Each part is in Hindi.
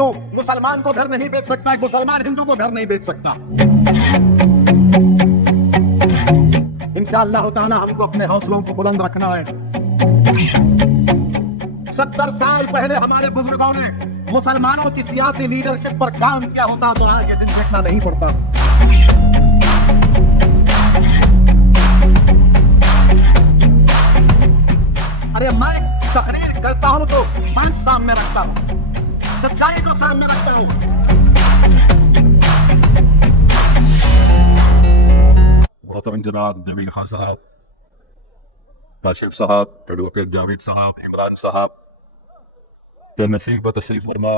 हिंदू मुसलमान को घर नहीं बेच सकता, एक मुसलमान हिंदू को घर नहीं बेच सकता। इंशाअल्लाह ताला हमको अपने हौसलों को बुलंद रखना है। 70 साल पहले हमारे बुजुर्गों ने मुसलमानों की सियासी लीडरशिप पर काम किया होता तो आज ये दिन देखना नहीं पड़ता। अरे मैं तकरीर करता हूं तो फैक्ट सामने रखता हूं, सच्चाई को सामने रखता हूं। मोहतरम जनाब जमील खान साहब, काशिफ साहब, एडवोकेट जावेद साहब, इमरान साहब, नसीब व तशरीफ फरमा,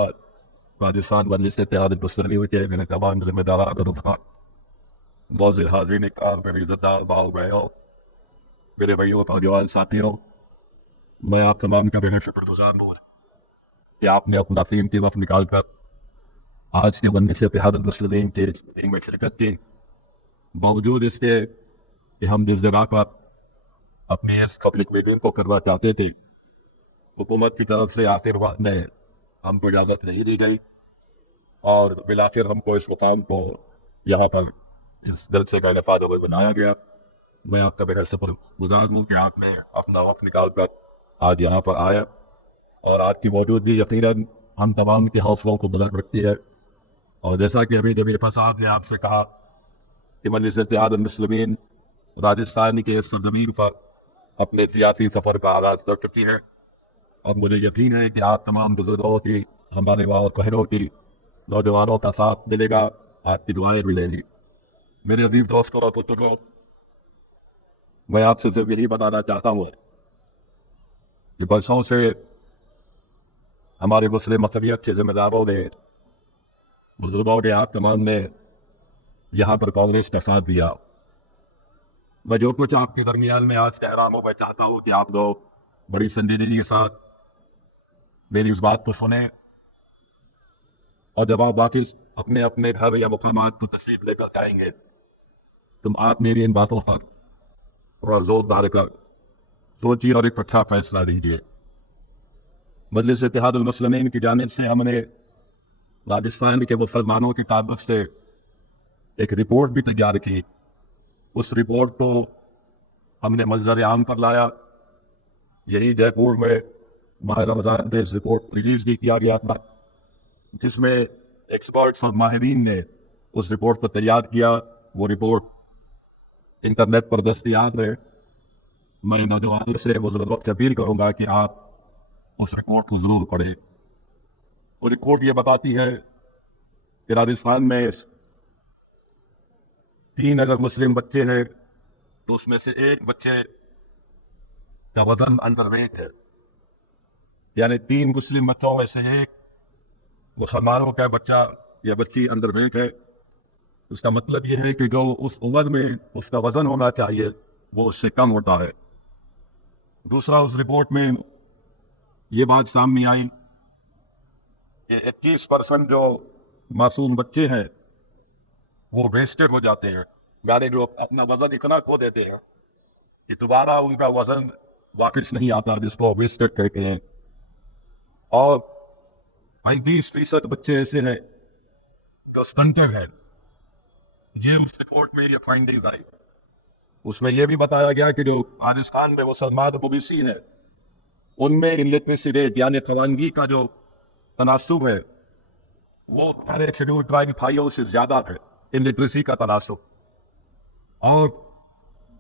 राजस्थान मजलिस इत्तेहाद मुस्लिमीन के मेरे तमाम जिम्मेदार मौजूद हाज़रीन इकराम, मेरे इज़्ज़तदार भाई बहनों, मेरे भाइयों नौजवान साथियों, मैं आप तमाम का बेहद शुक्रगुजार हूँ कि आपने अपना कीमती वक्त निकाल कर आज के मजलिस इत्तेहाद मुस्लिमीन के मीटिंग में शिरकत की। बावजूद इसके कि हम जिस जगह पर अपनी इस पब्लिक मीटिंग को करना चाहते थे, हुकूमत की तरफ से आखिर वक्त में हमको इजाज़त नहीं दी गई और बिलाखिर हमको इस मुकाम को यहाँ पर इस जलसे का इनेकाद बनाया गया। मैं आपका बेहद शुक्रगुजार हूँ कि आपने अपना वक्त निकाल कर आज यहाँ पर आया और आज की मौजूदगी यकीनन हम तमाम के हौसलों को बुलंद रखती है। और जैसा कि अभी जमीर साहब ने आपसे कहा कि मजलिस इत्तेहाद मुस्लिमीन राजस्थान के सरजमीन पर अपने सियासी सफ़र का आगाज़ कर चुकी है और मुझे यकीन है कि आप तमाम बुजुर्गों की, हमारे माँ और बहनों की, नौजवानों का साथ मिलेगा, आपकी दुआएं मिलेंगी। मेरे अजीज दोस्तों और पुत्रों, मैं आपसे सिर्फ यही बताना चाहता हूँ कि बरसों से हमारे मुस्लिम मसलियत के जिम्मेदारों ने, बुजुर्गों ने, आप तमाम ने यहाँ पर कांग्रेस का साथ दिया। मैं जो कुछ आपके दरमियान में आज कह रहा हूँ, मैं चाहता हूँ कि आप लोग बड़ी संजीदगी के साथ मेरी इस बात को सुने और जब आप वापस अपने अपने घर या मुकामात को तशरीफ लेकर जाएंगे तो आप मेरी इन बातों पर थोड़ा जोर डालकर सोचिए और एक अच्छा फैसला लीजिए। मजलिस इत्तेहाद मुस्लिमीन की जानिब से हमने राजस्थान के मुसलमानों के ताल्लुक से एक रिपोर्ट भी तैयार की। उस रिपोर्ट को हमने मंजर आम पर लाया। यही जयपुर में माह रमज़ान में इस रिपोर्ट रिलीज भी किया गया था, जिसमें एक्सपर्ट्स और माहिरीन ने उस रिपोर्ट को तैयार किया। वो रिपोर्ट इंटरनेट पर दस्तयाब है। मैं नौजवानों से, बुजुर्गों से अपील करूँगा कि आप उस रिपोर्ट को ज़रूर पढ़ें। वो रिपोर्ट ये बताती है कि राजस्थान में 3 अगर मुस्लिम बच्चे हैं तो उसमें से एक बच्चे का वजन अंडरवेट है, यानी 3 मुस्लिम बच्चों में से एक मुसलमानों का बच्चा या बच्ची अंडरवेट है। उसका मतलब यह है कि जो उस उम्र में उसका वजन होना चाहिए वो उससे कम होता है। दूसरा, उस रिपोर्ट में ये बात सामने आई कि 21% जो मासूम बच्चे हैं वो वेस्टेड हो जाते हैं, यानी जो अपना वजन इतना खो देते हैं कि दोबारा उनका वजन वापस नहीं आता, जिसको वेस्टेड कहते हैं। और 35% बच्चे ऐसे हैं जो स्टंटेड हैं। ये उस रिपोर्ट में ये फाइंडिंग्स आई। उसमें यह भी बताया गया कि जो राजस्थान में मुसलमान ओबीसी है उनमें इलिटरेसी रेट यानी खवानगी का जो तनासुब है वो हमारे शेड्यूल ट्राइब भाइयों से ज्यादा है, इलिटरेसी का तनासुब। और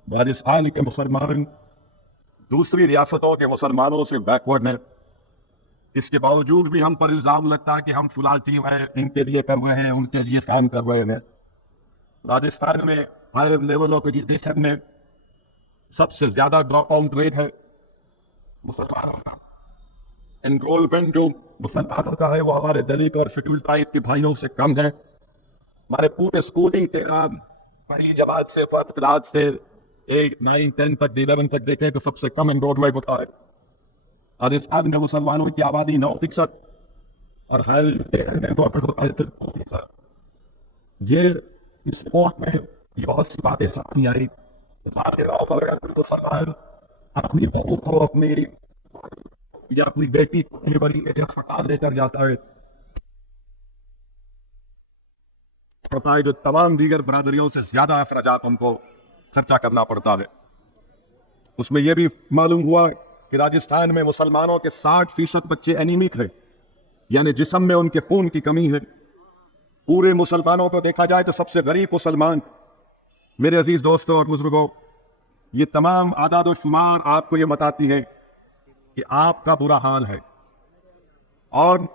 राजस्थान के मुसलमान दूसरी रियासतों के मुसलमानों से बैकवर्ड है। इसके बावजूद भी हम पर इल्जाम लगता है कि हम फुलाल टीम है, इनके लिए कर रहे हैं, उनके लिए काम कर रहे हैं। राजस्थान में हायर लेवल ऑफ एजुकेशन में सबसे ज्यादा ड्रॉप आउट रेट है मुसलमानों का। एनरोलमेंट जो मुसलमानों का है वो हमारे दलित और शेड्यूल ट्राइब के भाइयों से कम है। हमारे पूरे स्कूलिंग के काम पहली जमात से, फर्स्ट क्लास से 8, 9, 10 तक, 11 तक देखें तो सबसे कम एनरोलमेंट होता है। राजस्थान में मुसलमानों की आबादी 9% और ये इस रिपोर्ट में बहुत सी बातें सामने आई। मुसलमान अपनी बहू को, अपनी या अपनी बेटी को अस्पताल लेकर जाता है पड़ता है, जो तमाम दीगर बरादरियों से ज्यादा अखराजात उनको खर्चा करना पड़ता है। उसमें यह भी मालूम हुआ कि राजस्थान में मुसलमानों के 60% बच्चे एनीमिक है, यानी जिस्म में उनके खून की कमी है। पूरे मुसलमानों को देखा जाए तो सबसे गरीब मुसलमान। मेरे अजीज दोस्तों और बुजुर्गों, ये तमाम आदाद और शुमार आपको ये बताती है कि आपका बुरा हाल है, और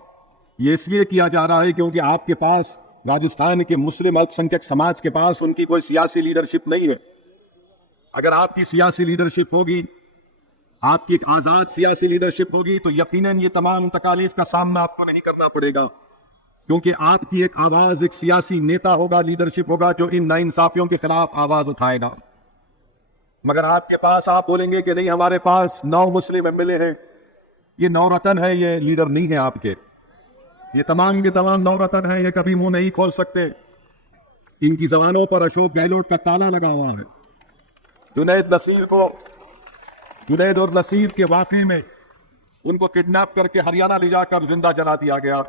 ये इसलिए किया जा रहा है क्योंकि आपके पास, राजस्थान के मुस्लिम अल्पसंख्यक समाज के पास, उनकी कोई सियासी लीडरशिप नहीं है। अगर आपकी सियासी लीडरशिप होगी, आपकी एक आजाद सियासी लीडरशिप होगी, तो यकीनन ये तमाम तकालीफ का सामना आपको नहीं करना पड़ेगा, क्योंकि आपकी एक आवाज, एक सियासी नेता होगा, लीडरशिप होगा, जो इन नाइंसाफियों के खिलाफ आवाज उठाएगा। मगर आपके पास, आप बोलेंगे कि नहीं, हमारे पास 9 मुस्लिम एमएलए हैं, ये नौरतन है, ये लीडर नहीं है आपके। ये तमाम के तमाम नौरतन है, ये कभी मुंह नहीं खोल सकते। इनकी जबानों पर अशोक गहलोत का ताला लगा हुआ है। जुनैद और नसीर के वाकये में उनको किडनैप करके हरियाणा ले जाकर जिंदा जला दिया गया।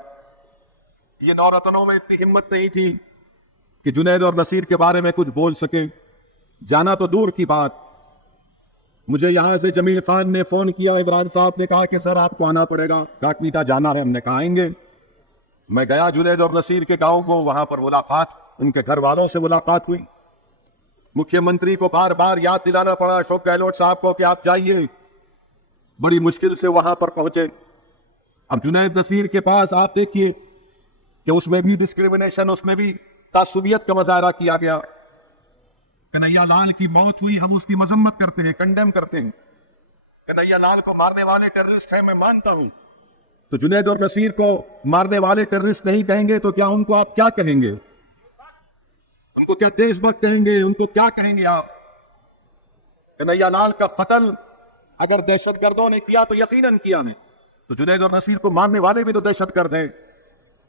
ये नौरतनों में इतनी हिम्मत नहीं थी कि जुनैद और नसीर के बारे में कुछ बोल सके। जाना तो दूर की बात, मुझे यहां से जमील खान ने फोन किया, इमरान साहब ने कहा कि सर आपको आना पड़ेगा, काकमीठा जाना है। हमने कहा आएंगे। मैं गया जुनैद और नसीर के गांव को, वहां पर मुलाकात, उनके घर वालों से मुलाकात हुई। मुख्यमंत्री को बार बार याद दिलाना पड़ा अशोक गहलोत साहब को कि आप जाइए। बड़ी मुश्किल से वहां पर पहुंचे। अब जुनैद नसीर के पास आप देखिए कि उसमें भी डिस्क्रिमिनेशन, उसमें भी तासुबियत का मुजाहरा किया गया। कन्हैया लाल की मौत हुई, हम उसकी मजम्मत करते हैं, कंडेम करते हैं। कन्हैया लाल को मारने वाले टेररिस्ट हैं, मैं मानता हूं। तो जुनैद और नसीर को मारने वाले टेररिस्ट नहीं कहेंगे तो क्या उनको आप क्या कहेंगे? उनको क्या देशभक्त कहेंगे? उनको क्या कहेंगे आप? कन्हैया लाल का कत्ल अगर दहशतगर्दों ने किया तो यकीनन किया नहीं, तो जुनैद और नसीर को मारने वाले भी तो दहशतगर्द हैं।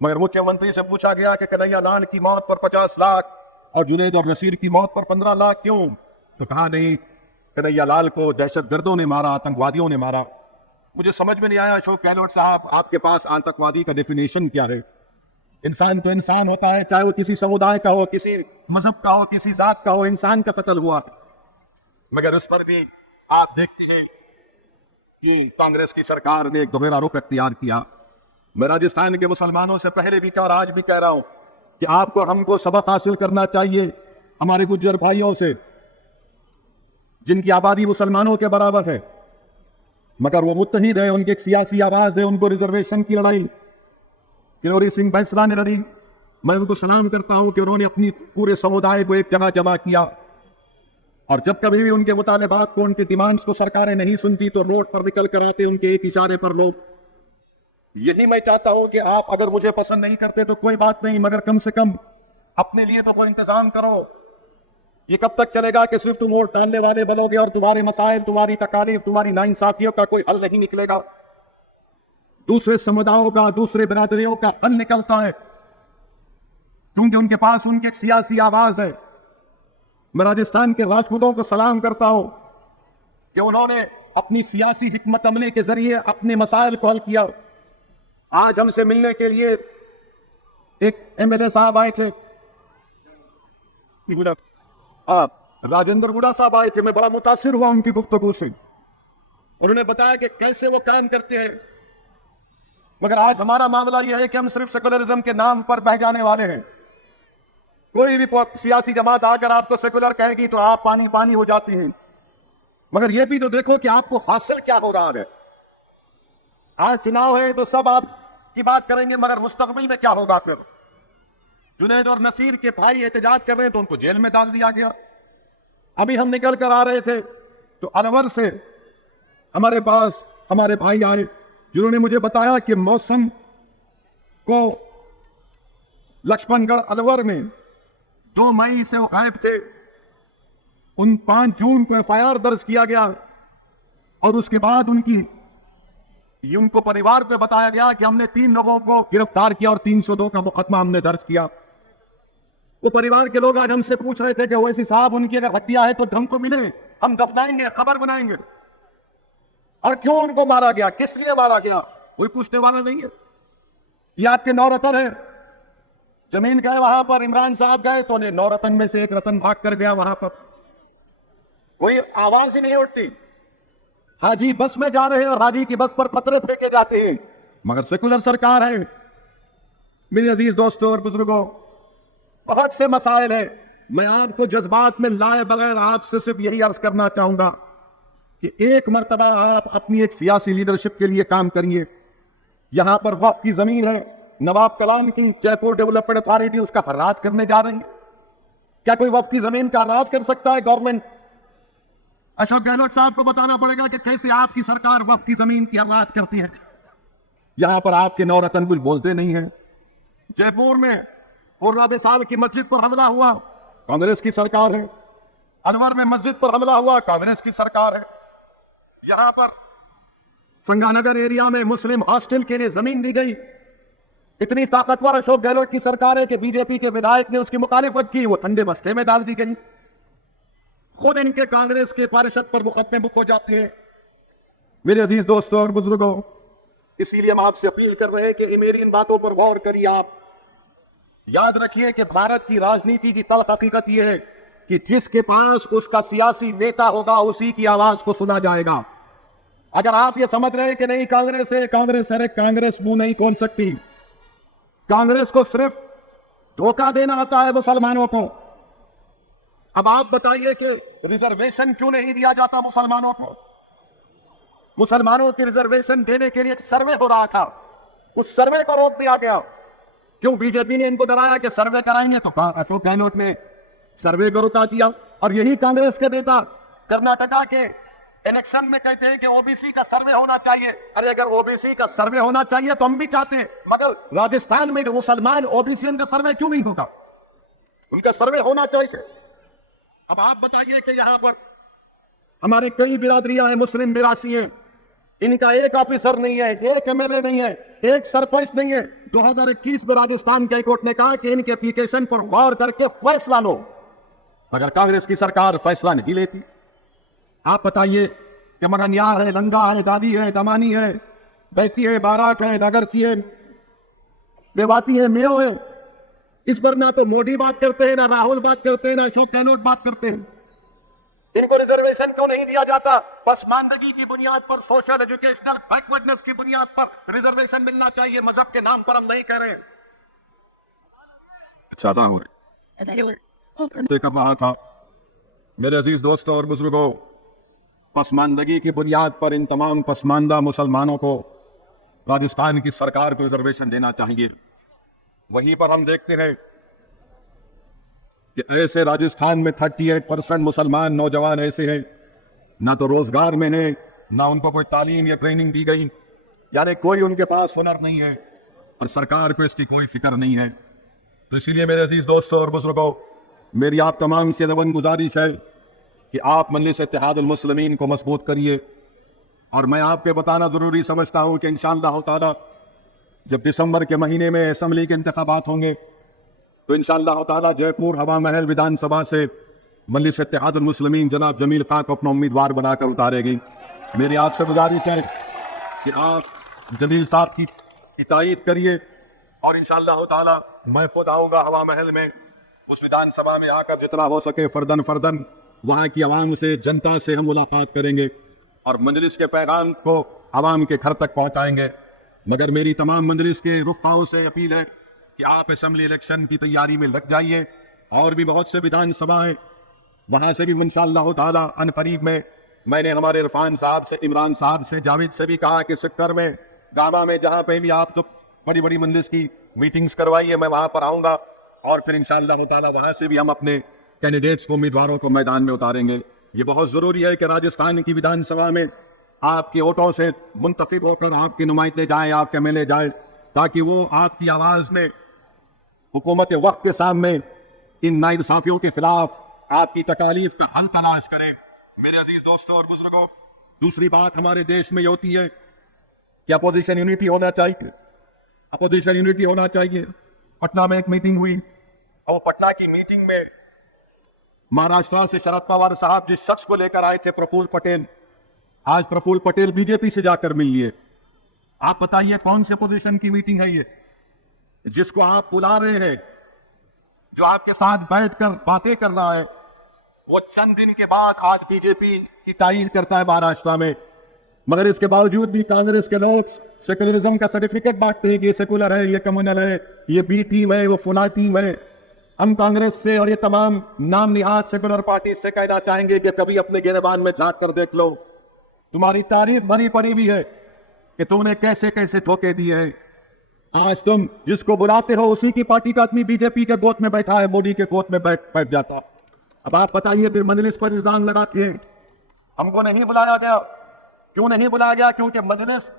मगर मुख्यमंत्री से पूछा गया कि कन्हैया लाल की मौत पर 50 लाख और जुनैद और नसीर की मौत पर 15 लाख क्यों? तो कहा नहीं, कन्हैया लाल को दहशतगर्दों ने मारा, आतंकवादियों ने मारा। मुझे समझ में नहीं आया अशोक गहलोत साहब, आपके पास आतंकवादी का डेफिनेशन क्या है? इंसान तो इंसान होता है, चाहे वो किसी समुदाय का हो, किसी मजहब का हो, किसी जात का हो, इंसान का कत्ल हुआ। मगर उस पर भी आप देखते हैं कि कांग्रेस की सरकार ने एक दोहरा रुख अख्तियार किया। मैं राजस्थान के मुसलमानों से पहले भी कहा और आज भी कह रहा हूं कि आपको, हमको सबक हासिल करना चाहिए हमारे गुज्जर भाइयों से, जिनकी आबादी मुसलमानों के बराबर है, मगर वो मुत्तहिद है, उनकी एक सियासी आवाज है। उनको रिजर्वेशन की लड़ाई किरोड़ी सिंह बैंसला ने लड़ी। मैं उनको सलाम करता हूं कि उन्होंने अपनी पूरे समुदाय को एक जगह जमा किया, और जब कभी भी उनके मुतालिबात को, उनके डिमांड्स को सरकारें नहीं सुनती तो रोड पर निकल कर आते उनके एक इशारे पर लोग। यही मैं चाहता हूं कि आप अगर मुझे पसंद नहीं करते तो कोई बात नहीं, मगर कम से कम अपने लिए तो कोई इंतजाम करो। ये कब तक चलेगा कि सिर्फ तुम वोट डालने वाले बनोगे और तुम्हारे मसाइल, तुम्हारी तकालीफ, तुम्हारी नाइंसाफियों का कोई हल नहीं निकलेगा? दूसरे समुदायों का, दूसरे बिरादरियों का हल निकलता है, क्योंकि उनके पास उनकी एक सियासी आवाज है। मैं राजस्थान के राजपूतों को सलाम करता हूं कि उन्होंने अपनी सियासी हिकमत अमली के जरिए अपने मसाइल को हल किया। आज हमसे मिलने के लिए एक एमएलए साहब आए थे, राजेंद्र गुड़ा साहब आए थे। मैं बड़ा मुतासिर हुआ उनकी गुफ्तगू से। उन्होंने बताया कि कैसे वो काम करते हैं। मगर आज हमारा मामला यह है कि हम सिर्फ सेकुलरिज्म के नाम पर बह जाने वाले हैं। कोई भी सियासी जमात आकर आपको सेकुलर कहेगी तो आप पानी पानी हो जाती हैं। मगर यह भी तो देखो कि आपको हासिल क्या हो रहा है। आज चुनाव है तो सब आपकी बात करेंगे, मगर मुस्तकबिल में क्या होगा? फिर जुनैद और नसीर के भाई एहतजाज कर रहे हैं तो उनको जेल में डाल दिया गया। अभी हम निकल कर आ रहे थे तो अलवर से हमारे पास हमारे भाई आए, जिन्होंने मुझे बताया कि मौसम को लक्ष्मणगढ़ अलवर में 2 मई से वो गायब थे। उन 5 जून को एफआईआर दर्ज किया गया और उसके बाद उनको परिवार पे बताया गया कि हमने 3 लोगों को गिरफ्तार किया और 302 का मुकदमा हमने दर्ज किया। वो परिवार के लोग आज हमसे पूछ रहे थे कि वैसी साहब, उनकी अगर हत्या है तो हमको मिले, हम दफनाएंगे, खबर बनाएंगे। और क्यों उनको मारा गया, किस लिए मारा गया, कोई पूछने वाला नहीं है। ये आपके नौरतन है, जमीन गए वहां पर, इमरान साहब गए तो उन्हें 9 रतन में से 1 रतन भाग कर गया वहां पर, कोई आवाज ही नहीं उठती। हाजी बस में जा रहे हैं और हाजी की बस पर पत्थर फेंके जाते हैं, मगर सेकुलर सरकार है। मेरे अजीज दोस्तों और बुजुर्गों, बहुत से मसाइल है। मैं आपको जज्बात में लाए बगैर आपसे सिर्फ यही अर्ज करना चाहूंगा कि एक मर्तबा आप अपनी एक सियासी लीडरशिप के लिए काम करिए। यहां पर वक्फ की जमीन है, नवाब कलाम की, जयपुर डेवलपमेंट अथॉरिटी उसका हर्राज करने जा रही है। क्या कोई वक्फ की जमीन का हर्राज कर सकता है गवर्नमेंट? अशोक गहलोत साहब को बताना पड़ेगा कि कैसे आपकी सरकार वक्फ की जमीन की हर्राज करती है। यहां पर आपके 9 रतन कुछ बोलते नहीं है। जयपुर में पुरना साल की मस्जिद पर हमला हुआ, कांग्रेस की सरकार है। अनवर में मस्जिद पर हमला हुआ, कांग्रेस की सरकार है। यहां पर संगानगर एरिया में मुस्लिम हॉस्टल के लिए जमीन दी गई। इतनी ताकतवर अशोक गहलोत की सरकार है कि बीजेपी के विधायक ने उसकी मुखालिफत की, वो ठंडे बस्ते में डाल दी गई। खुद इनके कांग्रेस के पार्षद पर मुकदमे बुक हो जाते हैं। मेरे अजीज दोस्तों और बुजुर्गों, इसीलिए हम आपसे अपील कर रहे हैं कि मेरी इन बातों पर गौर करिए। आप याद रखिए कि भारत की राजनीति की तल्ख हकीकत यह है कि जिसके पास उसका सियासी नेता होगा उसी की आवाज को सुना जाएगा। अगर आप ये समझ रहे हैं कि नहीं कांग्रेस है, कांग्रेस है, कांग्रेस मुंह नहीं खोल सकती। कांग्रेस को सिर्फ धोखा देना आता है मुसलमानों को। अब आप बताइए कि रिजर्वेशन क्यों नहीं दिया जाता मुसलमानों को? मुसलमानों की रिजर्वेशन देने के लिए एक सर्वे हो रहा था, उस सर्वे को रोक दिया गया। क्यों? बीजेपी ने इनको डराया कि सर्वे कराएंगे, तो अशोक गहलोत ने सर्वे को रुका दिया। और यही कांग्रेस के नेता कर्नाटका के इलेक्शन में कहते हैं कि ओबीसी का सर्वे होना चाहिए। अरे अगर ओबीसी का सर्वे होना चाहिए तो हम भी चाहते हैं, मगर राजस्थान में मुसलमान ओबीसी का सर्वे क्यों नहीं होगा? उनका सर्वे होना चाहिए। अब आप बताइए कि यहां पर हमारे कई बिरादरियां हैं, मुस्लिम बिरासी हैं, इनका एक ऑफिसर नहीं है, एक एमएलए नहीं है, एक सरपंच नहीं है। 2021 में राजस्थान के कोर्ट ने कहा कि इनके एप्लीकेशन पर गौर करके फैसला लो, मगर कांग्रेस की सरकार फैसला नहीं लेती। आप बताइए कि मगनियार है, लंगा है, दादी है, दमानी है, बैती है, बारात है, नगरची है, मेवाती है, मेयो है। इस पर ना तो मोदी बात करते हैं, ना राहुल बात करते हैं, ना अशोक गहलोत बात करते हैं। इनको रिजर्वेशन क्यों नहीं दिया जाता? पसमानदगी की बुनियाद पर, सोशल एजुकेशनल बैकवर्डनेस की बुनियाद पर रिजर्वेशन मिलना चाहिए। मजहब के नाम पर हम नहीं कह रहे हैं। चाहता हूं कर रहा था। मेरे अजीज दोस्तों और बुजुर्गों, पसमानदगी की बुनियाद पर इन तमाम पसमानदा मुसलमानों को राजस्थान की सरकार को रिजर्वेशन देना चाहिए। वहीं पर हम देखते हैं कि ऐसे राजस्थान में 38% मुसलमान नौजवान ऐसे हैं, ना तो रोजगार में है, ना उनको कोई तालीम या ट्रेनिंग दी गई, यानी कोई उनके पास हुनर नहीं है और सरकार को इसकी कोई फिक्र नहीं है। तो इसीलिए मेरे अजीज दोस्तों और बुजुर्गों, मेरी आप तमाम से दवन गुजारिश है कि आप मजलिस इत्तेहादुल मुस्लिमीन को मजबूत करिए। और मैं आपको बताना जरूरी समझता हूं कि इंशाअल्लाह ताला जब दिसंबर के महीने में असेंबली के इंतखाबात होंगे तो इंशाअल्लाह ताला जयपुर हवा महल विधानसभा से मजलिस इत्तेहादुल मुस्लिमीन जनाब जमील खान को अपना उम्मीदवार बनाकर उतारेगी। मेरी आपसे गुजारिश है कि आप जमील साहब की तायीद करिए और इंशाअल्लाह ताला मैं खुद आऊँगा हवा महल में, उस विधानसभा में आकर जितना हो सके फर्दन फर्दन वहाँ की आवाम से, जनता से हम मुलाकात करेंगे और मजलिस के पैगाम को आवाम के घर तक पहुँचाएंगे। मगर मेरी तमाम मजलिस के रुखाओं से अपील है कि आप असेंबली इलेक्शन की तैयारी में लग जाइए। और भी बहुत से विधानसभाएं, वहाँ से भी इंशाअल्लाह ताला अनकरीब में मैंने हमारे इरफान साहब से, इमरान साहब से, जावेद से भी कहा कि सिक्कर में, गामा में, जहाँ पे भी आप जो बड़ी बड़ी मजलिस की मीटिंग्स करवाइए, मैं वहाँ पर आऊँगा और फिर इंशाअल्लाह ताला वहाँ से भी हम अपने कैंडिडेट्स को, उम्मीदवारों को मैदान में उतारेंगे। ये बहुत ज़रूरी है कि राजस्थान की विधानसभा में आपके वोटों से मुंतखब होकर आपके नुमाइंदे जाएं, आपके एमएलए जाएं, ताकि वो आपकी आवाज़ में हुकूमत वक्त के सामने इन नाइंसाफियों के खिलाफ आपकी तकालीफ का हल तलाश करें। मेरे अजीज दोस्तों और बुजुर्गों, दूसरी बात हमारे देश में होती है कि अपोजिशन यूनिटी होना चाहिए, अपोजिशन यूनिटी होना चाहिए। पटना में एक मीटिंग हुई और पटना की मीटिंग में महाराष्ट्र से शरद पवार साहब जिस शख्स को लेकर आए थे, प्रफुल्ल पटेल, आज प्रफुल्ल पटेल बीजेपी से जाकर मिल लिए। आप बताइए कौन से अपोजिशन की मीटिंग है ये जिसको आप बुला रहे हैं? जो आपके साथ बैठकर बातें कर रहा है, वो चंद दिन के बाद आज बीजेपी की तारीफ करता है महाराष्ट्र में। मगर इसके बावजूद भी कांग्रेस के लोग सेकुलरिज्म का सर्टिफिकेट बांटते हैं कि ये सेकुलर है, ये कम्युनल है, ये बी टीम है, वो फुला टीम है। हम कांग्रेस से और ये तमाम नाम निहाद सेकुलर पार्टी से कहना चाहेंगे कि कभी अपने गिरबान में झांक कर देख लो। तुम्हारी तारीफ भरी पड़ी हुई है कि तुमने कैसे कैसे धोखे दिए हैं। आज तुम जिसको बुलाते हो उसी की पार्टी का आदमी बीजेपी के गोद में बैठा है, मोदी के गोद में बैठ जाता। अब आप बताइए, फिर मजलिस पर इल्जाम लगाते हैं हमको नहीं बुलाया गया। क्यों नहीं बुलाया गया? क्योंकि मजलिस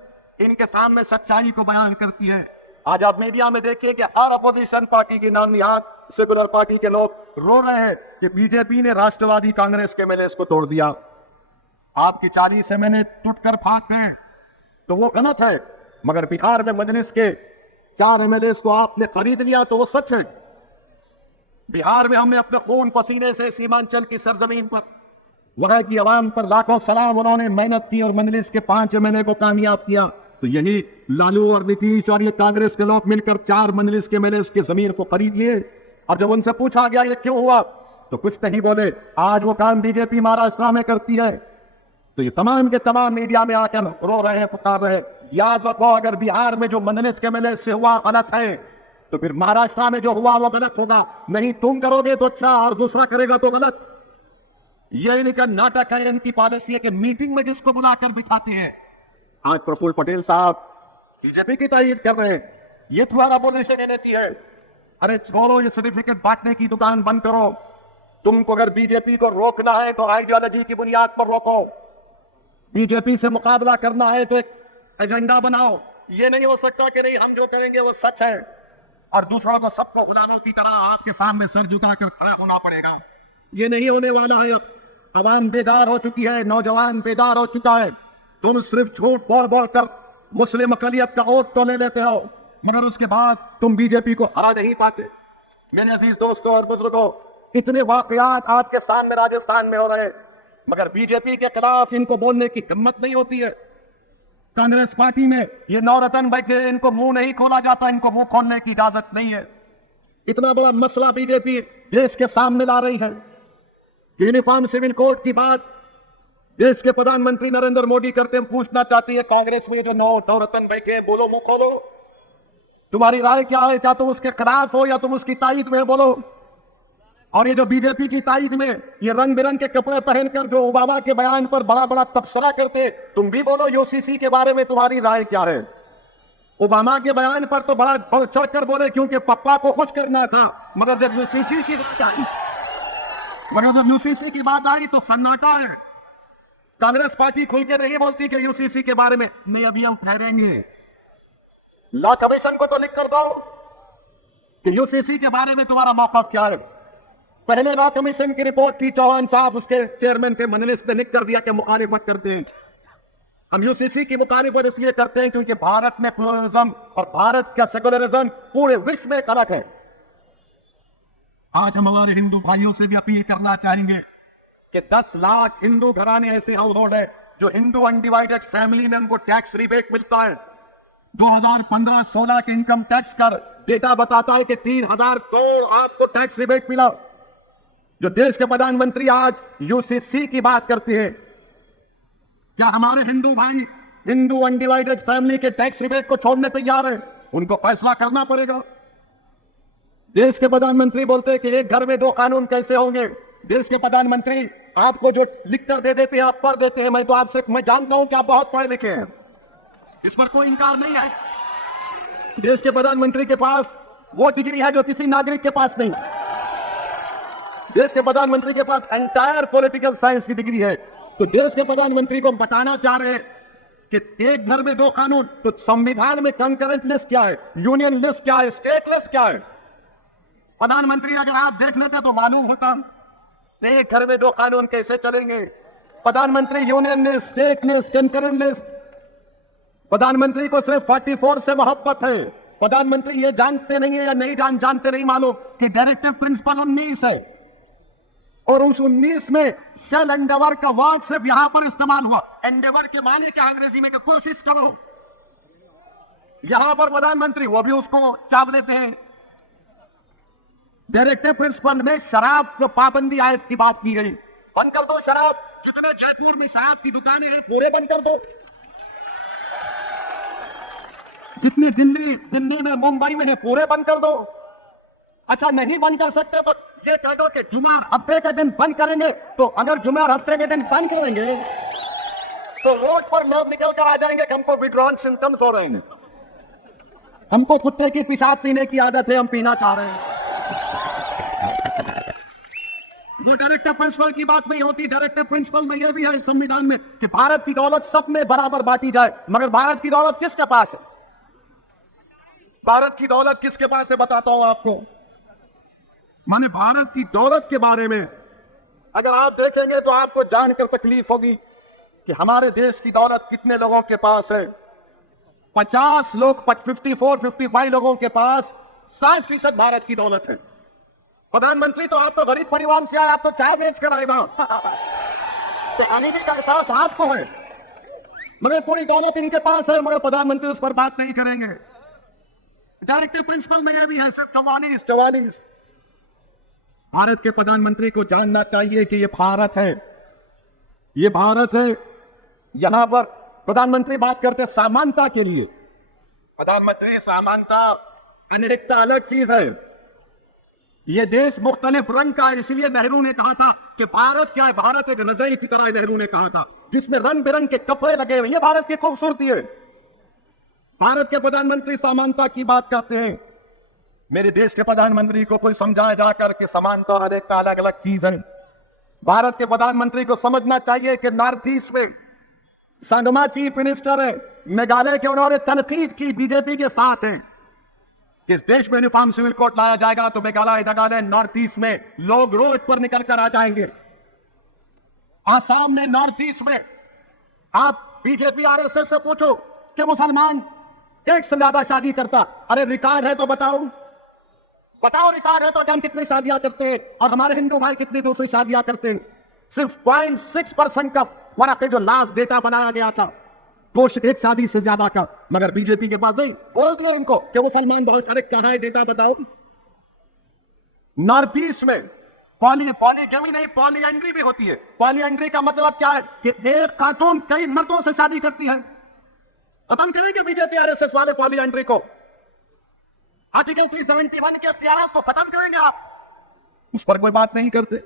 इनके सामने सच्चाई को बयान करती है। आज आप मीडिया में देखिए कि हर अपोजिशन पार्टी के नाम निहाद सेकुलर पार्टी के लोग रो रहे हैं कि बीजेपी ने राष्ट्रवादी कांग्रेस के एमएलए को तोड़ दिया। आपकी 40 एमएलए टूटकर फाक गए तो वो गलत है, मगर बिहार में मजलिस के 4 एमएलए को आपने खरीद लिया तो वो सच है। बिहार में हमने अपने खून पसीने से सीमांचल की सरजमीन पर वहां की आवाम पर लाखों सलाम, उन्होंने मेहनत की और मजलिस के 5 एमएलए को कामयाब किया। तो यही लालू और नीतीश और ये कांग्रेस के लोग मिलकर 4 मजलिस के एमएलए की जमीन को खरीद लिए। और जब उनसे पूछा गया ये क्यों हुआ तो कुछ नहीं बोले। आज वो काम बीजेपी महाराष्ट्र में करती है। तो ये तमाम के तमाम मीडिया में आकर रो रहे हैं, पुकार रहे हैं। याद रखो, अगर बिहार में जो मजलिस के एमएलए से हुआ गलत है तो फिर महाराष्ट्र में जो हुआ वो गलत होगा। नहीं तुम करोगे तो अच्छा और दूसरा करेगा तो गलत। ये इनका नाटक है, इनकी पॉलिसी है कि मीटिंग में जिसको बुलाकर बिठाते हैं। आज प्रफुल्ल पटेल साहब बीजेपी की तारीफ कर रहे हैं, ये तुम्हारा पोजीशन रहती है। अरे छोड़ो, ये सर्टिफिकेट बांटने की दुकान बंद करो। तुमको अगर बीजेपी को रोकना है तो आइडियोलॉजी की बुनियाद पर रोको। बीजेपी से मुकाबला करना है तो एक एजेंडा बनाओ। ये नहीं हो सकता कि नहीं हम जो करेंगे वो सच है और दूसरों को सबको गुलामों की तरह आपके सामने सर झुकाकर खड़ा होना पड़ेगा। ये नहीं होने वाला है। अब आवाम बेदार हो चुकी है, नौजवान बेदार हो चुका है। तुम सिर्फ झूठ बोल बोल कर मुस्लिम अकलियत का वोट तो ले लेते हो, मगर उसके बाद तुम बीजेपी को हरा नहीं पाते। मेरे अजीज दोस्तों और बुजुर्गों, इतने वाकयात आपके सामने राजस्थान में हो रहे हैं, मगर बीजेपी के खिलाफ इनको बोलने की हिम्मत नहीं होती है। कांग्रेस पार्टी में ये नौरतन बैठे, इनको मुंह नहीं खोला जाता, इनको मुंह खोलने की इजाजत नहीं है। इतना बड़ा मसला बीजेपी देश के सामने ला रही है। यूनिफॉर्म सिविल कोड की बात देश के प्रधानमंत्री नरेंद्र मोदी करते हैं। पूछना चाहती है कांग्रेस में जो नौरतन बैठे हैं, बोलो, मुंह खोलो, तुम्हारी राय क्या है? क्या तुम उसके खिलाफ हो या तुम उसकी ताईद में बोलो। और ये जो बीजेपी की ताईद में ये रंग बिरंग के कपड़े पहनकर जो ओबामा के बयान पर बड़ा बड़ा तबसरा करते, तुम भी बोलो यूसीसी के बारे में तुम्हारी राय क्या है। ओबामा के बयान पर तो बड़ा बढ़ चढ़कर बोले क्योंकि पप्पा को खुश करना था, मगर जब यूसीसी की बात आई तो सन्नाटा है। कांग्रेस पार्टी खुल के नहीं बोलती कि यूसीसी के बारे में नहीं, अभी हम ठहरेंगे। लॉ कमीशन को तो लिख कर दो कि यूसीसी के बारे में तुम्हारा मौक़िफ़ क्या है। पहले लॉ कमीशन की रिपोर्ट थी, चौहान साहब उसके चेयरमैन थे, मजलिस ने लिख कर दिया कि मुखालिफत करते हैं। हम यूसीसी की मुखालिफत इसलिए करते हैं क्योंकि भारत में प्लुरलिज्म और भारत का सेकुलरिज्म पूरे विश्व में अलग है। आज हम हमारे हिंदू भाइयों से भी अपील करना चाहेंगे कि 10 लाख हिंदू घराने ऐसे हाउस होल्ड है जो हिंदू अनडिवाइडेड फैमिली में उनको टैक्स रिबेट मिलता है। 2015-16 के इनकम टैक्स का डेटा बताता है कि 3000 करोड़ आपको टैक्स रिबेट मिला। जो देश के प्रधानमंत्री आज यूसीसी की बात करते हैं, क्या हमारे हिंदू भाई हिंदू अनडिवाइडेड फैमिली के टैक्स रिबेट को छोड़ने तैयार है? उनको फैसला करना पड़ेगा। देश के प्रधानमंत्री बोलते हैं कि एक घर में 2 कानून कैसे होंगे। देश के प्रधानमंत्री आपको जो लिखकर दे देते हैं आप पढ़ देते हैं। मैं जानता हूं कि आप बहुत पढ़े लिखे हैं, इस पर कोई इंकार नहीं है। देश के प्रधानमंत्री के पास वो डिग्री है जो किसी नागरिक के पास नहीं। देश के प्रधानमंत्री के पास एंटायर पॉलिटिकल साइंस की डिग्री है। तो देश के प्रधानमंत्री को बताना चाह रहे हैं कि एक घर में 2 कानून, तो संविधान में कंकरेंट लिस्ट क्या है, यूनियन लिस्ट क्या है, स्टेट लिस्ट क्या है? प्रधानमंत्री अगर आप देख लेते तो मालूम होता एक घर में 2 कानून कैसे चलेंगे। प्रधानमंत्री union list, state list, concurrent list. प्रधानमंत्री को सिर्फ 44 से मोहब्बत है। प्रधानमंत्री ये जानते नहीं है या नहीं जानते नहीं मालूम कि डायरेक्टिव प्रिंसिपल 19 है और उस 19 में सेल एंडेवर का वर्ड सिर्फ यहां पर इस्तेमाल हुआ। एंडेवर के माने क्या अंग्रेजी में, कोशिश करो। यहां पर प्रधानमंत्री वो भी उसको चाप देते हैं। डायरेक्टिव प्रिंसिपल में शराब पर पाबंदी आयत की बात की गई। बंद कर दो शराब, जितने जयपुर में शराब की दुकानें हैं पूरे बंद कर दो, जितनी दिल्ली में मुंबई में है पूरे बंद कर दो। अच्छा नहीं बंद कर सकते तो ये कह दो कि जुमा हफ्ते के दिन बंद करेंगे, तो अगर जुमा हफ्ते के दिन बंद करेंगे तो रोड पर लोग निकल कर आ जाएंगे कि हमको विड्रॉल सिम्टम्स हो रहे हैं, हमको कुत्ते की पेशाब पीने की आदत है, हम पीना चाह रहे हैं। वो डायरेक्टिव प्रिंसिपल की बात नहीं होती। डायरेक्टिव प्रिंसिपल में यह भी है संविधान में कि भारत की दौलत सब में बराबर बांटी जाए, मगर भारत की दौलत किसके पास है? भारत की दौलत किसके पास है बताता हूं आपको। माने भारत की दौलत के बारे में अगर आप देखेंगे तो आपको जानकर तकलीफ होगी कि हमारे देश की दौलत कितने लोगों के पास है। 50 लोग 54-55 लोगों के पास 60% भारत की दौलत है। प्रधानमंत्री तो आप तो गरीब परिवार से आए, आप तो चाय बेच कर आएगा, तो आने का एहसास आपको है, मगर पूरी दौलत इनके पास है, मगर प्रधानमंत्री उस पर बात नहीं करेंगे। डायरेक्टिव प्रिंसिपल में यह भी है सिर्फ 44। भारत के प्रधानमंत्री को जानना चाहिए कि ये भारत है, ये भारत है। यहां पर प्रधानमंत्री बात करते समानता के लिए। प्रधानमंत्री समानता अनेकता अलग चीज है। ये देश मुख्तलिफ रंग का है, इसलिए नेहरू ने कहा था कि भारत क्या है, भारत एक नजर की तरह, नेहरू ने कहा था, जिसमें रंग बिरंग के कपड़े लगे हुए, ये भारत की खूबसूरती है। भारत के प्रधानमंत्री समानता की बात करते हैं। मेरे देश के प्रधानमंत्री को कोई समझाया जाकर कि समानता और अनेकता अलग अलग चीज है। भारत के प्रधानमंत्री को समझना चाहिए कि नॉर्थ ईस्ट में संगमा चीफ मिनिस्टर है, मेघालय के, उन्होंने तनकीद की बीजेपी के साथ है। इस देश में यूनिफॉर्म सिविल कोड लाया जाएगा तो मेघालय नॉर्थ ईस्ट में लोग रोड पर निकल कर आ जाएंगे। आसाम में, नॉर्थ ईस्ट में आप बीजेपी आरएसएस से पूछो कि मुसलमान एक से ज्यादा शादी करता, अरे रिकॉर्ड है तो बताओ, रिकॉर्ड है तो हम कितनी शादियां करते हैं और हमारे हिंदू भाई कितनी दूसरी शादियां करते हैं। सिर्फ 0.6% का फर्क है जो लास्ट डेटा बनाया गया था, पोस्ट एक शादी से ज्यादा का। मगर बीजेपी के पास नहीं, बोल दिया इनको कि मुसलमान बहुत सारे, कहां है डेटा बताओ। नॉर्थ ईस्ट में पॉलीगैमी नहीं, पॉलीएंड्री भी होती है। पॉलीएंड्री का मतलब क्या है कि एक खातून कई मर्दों से शादी करती है। खत्म करेंगे बीजेपी आरएसएस वाले पॉलीएंड्री को, आर्टिकल 371 के अख्तियारात को खत्म करेंगे आप, उस पर कोई बात नहीं करते।